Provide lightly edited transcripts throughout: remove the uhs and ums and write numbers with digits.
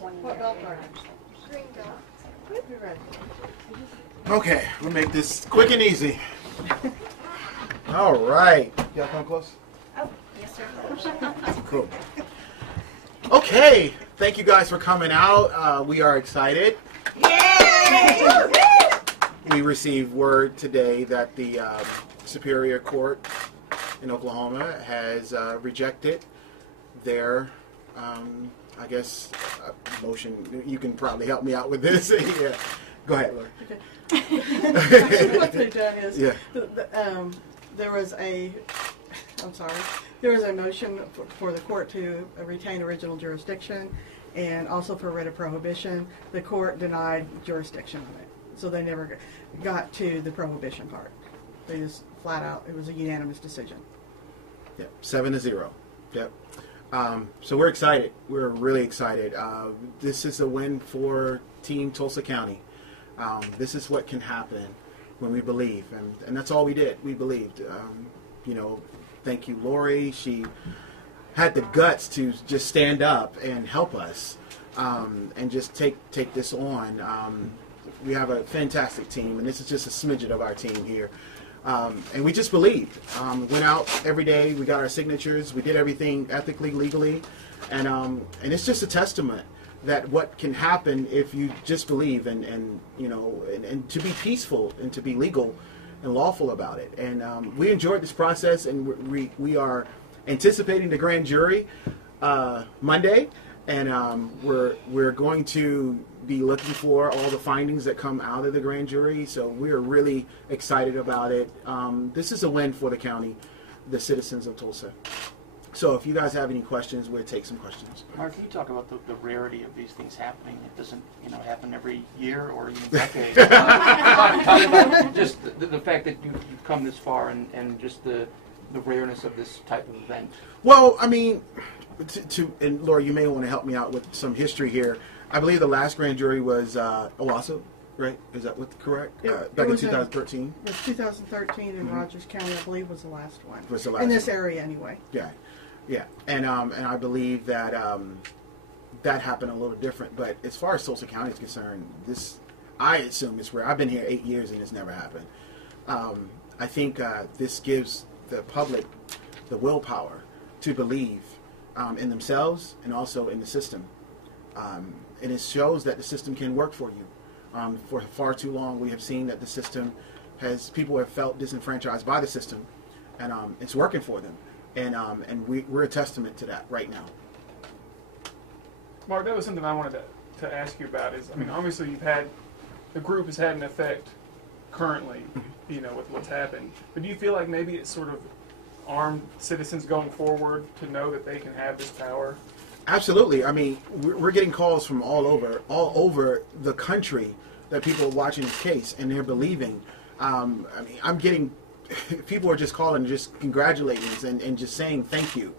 What belt are you? Green belt. Okay, we'll make this quick and easy. All right. Y'all come close? Oh, yes, sir. Cool. Okay, thank you guys for coming out. We are excited. Yay! We received word today that the Superior Court in Oklahoma has rejected their, I guess, motion. You can probably help me out with this. Yeah. Go ahead, Laura. Okay. What they've done is, Yeah. there was a motion for the court to retain original jurisdiction, and also for writ of prohibition. The court denied jurisdiction on it, so they never got to the prohibition part. They just flat out, it was a unanimous decision. Yep, 7-0. Yep. So we're excited. We're really excited. This is a win for Team Tulsa County. This is what can happen when we believe, and that's all we did. We believed. Thank you, Lori. She had the guts to just stand up and help us, and just take this on. We have a fantastic team, and this is just a smidget of our team here. And we just believed. Went out every day. We got our signatures. We did everything ethically, legally, and it's just a testament that what can happen if you just believe and to be peaceful and to be legal and lawful about it. And we enjoyed this process, and we are anticipating the grand jury Monday, and we're going to be looking for all the findings that come out of the grand jury. So we are really excited about it. This is a win for the county, the citizens of Tulsa. So if you guys have any questions, we'll take some questions. Mark, can you talk about the rarity of these things happening? It doesn't, happen every year or even decade. Talk about just the fact that you've come this far and just the rareness of this type of event. Well, I mean, and Laura, you may want to help me out with some history here. I believe the last grand jury was Owasso, right? Is that correct? Back in 2013? It was 2013 in Rogers County, I believe, was the last one. Was the last in this one. area, anyway. Yeah. Yeah, and I believe that that happened a little different. But as far as Tulsa County is concerned, I assume it's rare. I've been here 8 years and it's never happened. I think this gives the public the willpower to believe in themselves and also in the system, and it shows that the system can work for you. For far too long, we have seen that the system people have felt disenfranchised by the system, and it's working for them. And we're a testament to that right now. Mark, that was something I wanted to ask you about. Obviously the group has had an effect currently, with what's happened. But do you feel like maybe it's sort of armed citizens going forward to know that they can have this power? Absolutely. I mean, we're getting calls from all over the country that people are watching this case and they're believing. I'm getting. People are just calling and just congratulating us and just saying thank you.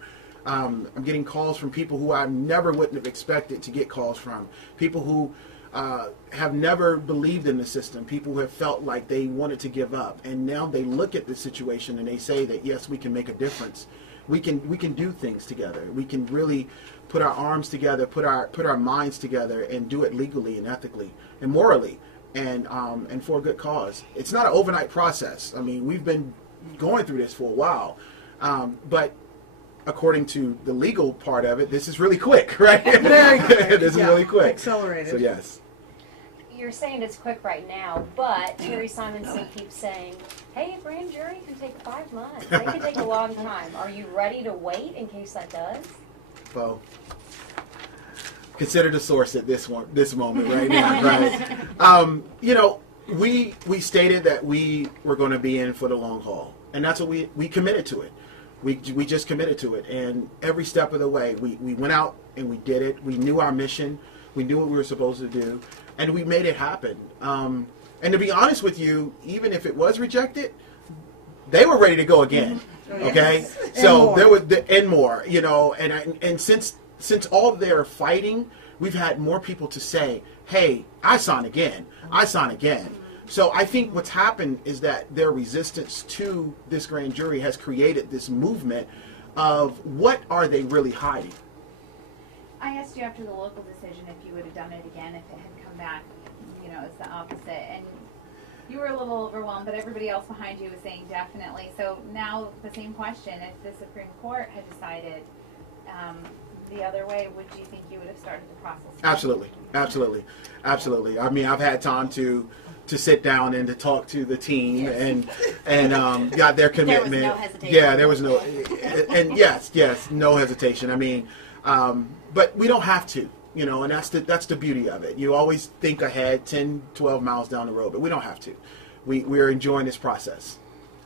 I'm getting calls from people who I never wouldn't have expected to get calls from. People who have never believed in the system. People who have felt like they wanted to give up. And now they look at the situation and they say that, yes, we can make a difference. We can do things together. We can really put our arms together, put our minds together and do it legally and ethically and morally. And for a good cause. It's not an overnight process. I mean, we've been going through this for a while, but according to the legal part of it, this is really quick, right? Very quick. This is really quick. Accelerated. So yes. You're saying it's quick right now, but Terry Simonson keeps saying, hey, grand jury can take 5 months. They can take a long time. Are you ready to wait in case that does? Well, consider the source at this moment right now, right? We stated that we were going to be in for the long haul, and that's what we committed to it. We just committed to it, and every step of the way, we went out and we did it. We knew our mission. We knew what we were supposed to do, and we made it happen. And to be honest with you, even if it was rejected, they were ready to go again. Okay, so there was more, and since all their fighting, we've had more people to say, hey, I sign again. I sign again. So I think what's happened is that their resistance to this grand jury has created this movement of what are they really hiding? I asked you after the local decision if you would have done it again if it had come back, you know, as the opposite, and you were a little overwhelmed, but everybody else behind you was saying definitely. So now the same question: if the Supreme Court had decided the other way, would you think you would have started the process? Absolutely, absolutely, absolutely. I mean, I've had time to sit down and to talk to the team and got their commitment. There was no hesitation. Yeah, there was no, and yes, no hesitation. I mean, but we don't have to, you know, and that's the beauty of it. You always think ahead 10, 12 miles down the road, but we don't have to. We're enjoying this process.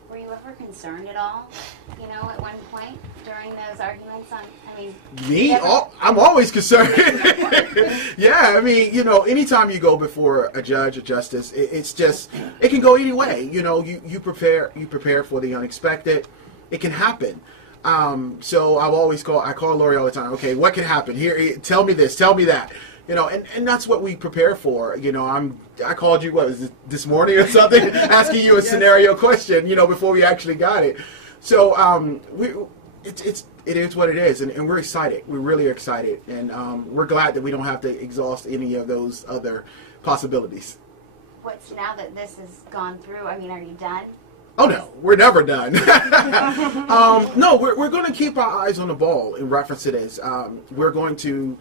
Were you ever concerned at all, you know, at one point during those arguments? I'm always concerned. Yeah, I mean, you know, anytime you go before a judge or justice, it can go any way. You know, you prepare for the unexpected. It can happen. So I call Lori all the time. Okay, what can happen here? Tell me this, tell me that. You know, and that's what we prepare for. You know, I called you, what was it, this morning or something, asking you a scenario question, you know, before we actually got it. So it is what it is, and we're excited. We're really excited, and we're glad that we don't have to exhaust any of those other possibilities. What's now that this has gone through? I mean, are you done? Oh no, we're never done. No, we're going to keep our eyes on the ball in reference to this. We're going to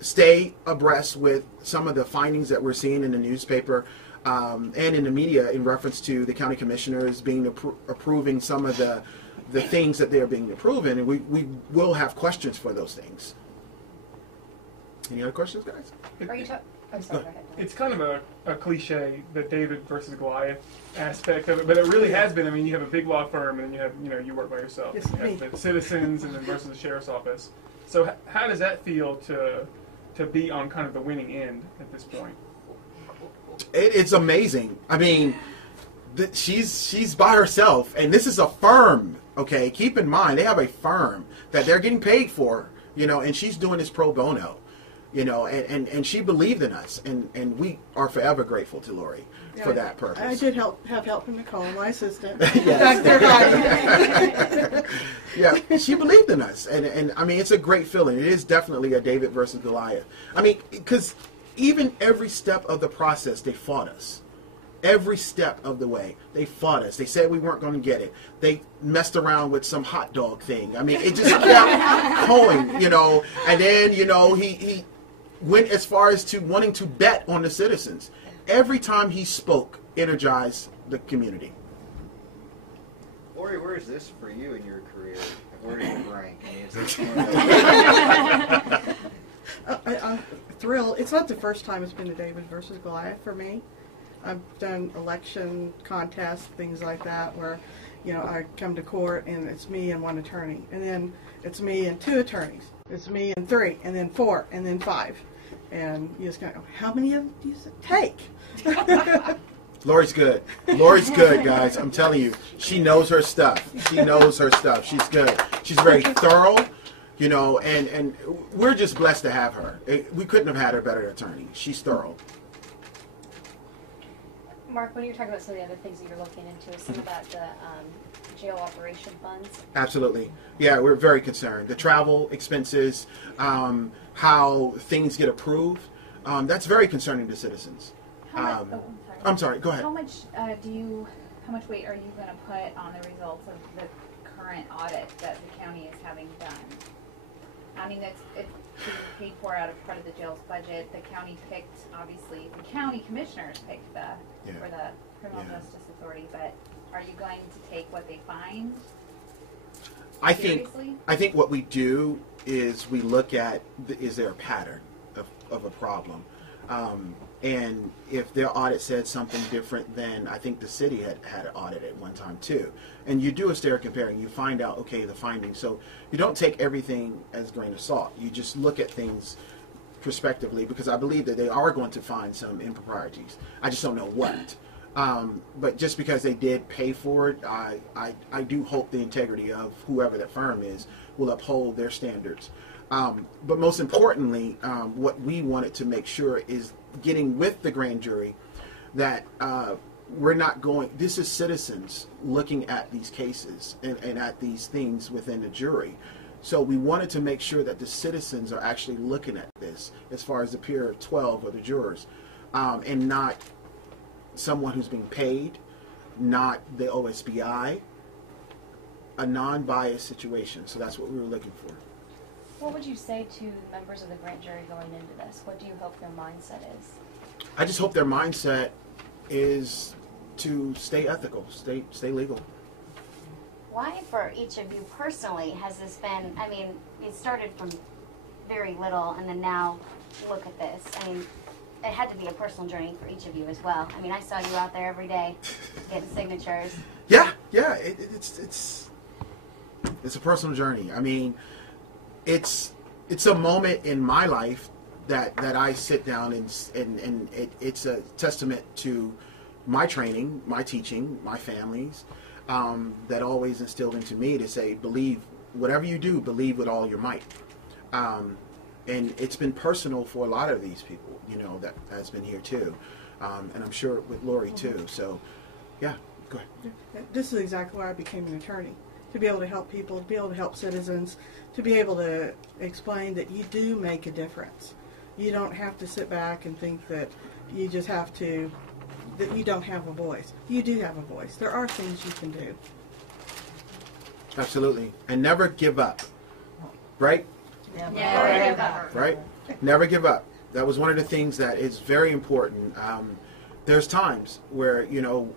stay abreast with some of the findings that we're seeing in the newspaper and in the media in reference to the county commissioners being approving some of the things that they're being approved, and we will have questions for those things. Any other questions, guys? Are you oh, sorry, go ahead. It's kind of a cliche, the David versus Goliath aspect of it, but it really has been. I mean, you have a big law firm, and then you work by yourself. Yes, you have the citizens, and then versus the sheriff's office. So how does that feel to be on kind of the winning end at this point? It's amazing. I mean, she's by herself, and this is a firm. Okay, keep in mind they have a firm that they're getting paid for. You know, and she's doing this pro bono. You know, and she believed in us, and we are forever grateful to Lori for that purpose. I did have help from Nicole, my assistant. Yeah, she believed in us, and I mean, it's a great feeling. It is definitely a David versus Goliath. I mean, because even every step of the process, they fought us. Every step of the way, they fought us. They said we weren't going to get it. They messed around with some hot dog thing. I mean, it just kept going, you know. And then, you know, he went as far as to wanting to bet on the citizens. Every time he spoke, energized the community. Lori, where is this for you in your career? Where do you rank? I mean, I'm thrilled. It's not the first time it's been a David versus Goliath for me. I've done election contests, things like that, where, you know, I come to court and it's me and one attorney, and then it's me and two attorneys, it's me and three, and then four, and then five, and you just kind of go, how many of them do you take? Lori's good. Lori's good, guys. I'm telling you, she knows her stuff. She knows her stuff. She's good. She's very thorough, you know, and we're just blessed to have her. We couldn't have had a better attorney. She's thorough. Mark, when you're talking about some of the other things that you're looking into, is some about the jail operation funds? Absolutely. Yeah, we're very concerned. The travel expenses, how things get approved, that's very concerning to citizens. I'm sorry, go ahead. How much weight are you going to put on the results of the current audit that the county is having done? I mean, it's being paid for out of part of the jail's budget. The county picked, obviously, the county commissioners picked for the Criminal Justice Authority, but are you going to take what they find seriously? I think what we do is we look at, is there a pattern of a problem? And if their audit said something different, then I think the city had an audit at one time too. And you do a stare comparing. You find out, okay, the findings. So you don't take everything as a grain of salt. You just look at things prospectively, because I believe that they are going to find some improprieties. I just don't know what. But just because they did pay for it, I do hope the integrity of whoever that firm is will uphold their standards. But most importantly, what we wanted to make sure is getting with the grand jury that we're not going, this is citizens looking at these cases and at these things within the jury. So we wanted to make sure that the citizens are actually looking at this as far as the peer 12 or the jurors, and not someone who's being paid, not the OSBI, a non-biased situation. So that's what we were looking for. What would you say to members of the grand jury going into this? What do you hope their mindset is? I just hope their mindset is to stay ethical, stay legal. Why, for each of you personally, has this been? I mean, it started from very little, and then now look at this. I mean, it had to be a personal journey for each of you as well. I mean, I saw you out there every day getting signatures. Yeah, it's a personal journey. I mean, it's a moment in my life that I sit down and it's a testament to my training, my teaching, my families, that always instilled into me to say, believe, whatever you do, believe with all your might. And it's been personal for a lot of these people, you know, that has been here too. And I'm sure with Lori too. So, yeah, go ahead. This is exactly why I became an attorney. To be able to help people, to be able to help citizens, to be able to explain that you do make a difference. You don't have to sit back and think that you just have to, that you don't have a voice. You do have a voice. There are things you can do. Absolutely. And never give up. Right? Never give up. Right? Never give up. That was one of the things that is very important. There's times where, you know,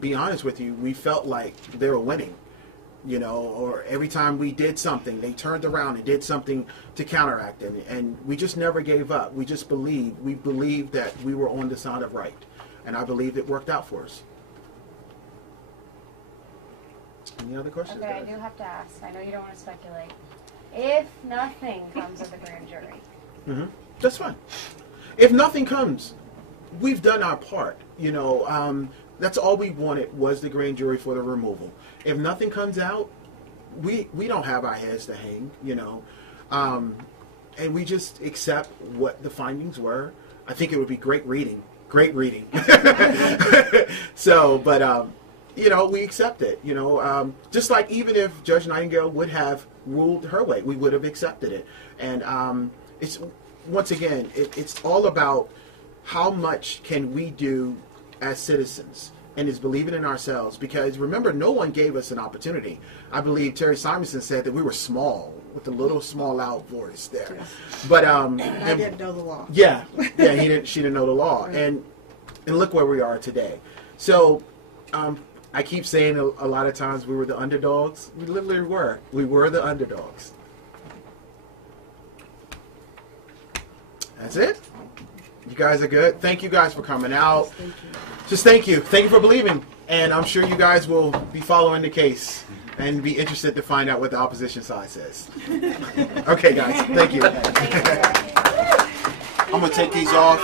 be honest with you, we felt like they were winning. You know, or every time we did something, they turned around and did something to counteract it. And we just never gave up. We just believed. We believed that we were on the side of right. And I believe it worked out for us. Any other questions? Okay, I do have to ask. I know you don't want to speculate. If nothing comes of the grand jury, That's fine. If nothing comes, we've done our part. You know, that's all we wanted was the grand jury for the removal. If nothing comes out, we don't have our heads to hang, you know. And we just accept what the findings were. I think it would be great reading. Great reading. So, but, you know, we accept it, you know. Just like even if Judge Nightingale would have ruled her way, we would have accepted it. And it's, once again, it's all about how much can we do as citizens. And is believing in ourselves, because remember, no one gave us an opportunity. I believe Terry Simonson said that we were small with a little small loud voice there. Yes. But I didn't know the law. Yeah, she didn't know the law, Right. and look where we are today. So I keep saying a lot of times we were the underdogs. We literally were. We were the underdogs. That's it. You guys are good. Thank you guys for coming out. Thank you. Just thank you. Thank you for believing. And I'm sure you guys will be following the case and be interested to find out what the opposition side says. Okay, guys. Thank you. I'm going to take these off.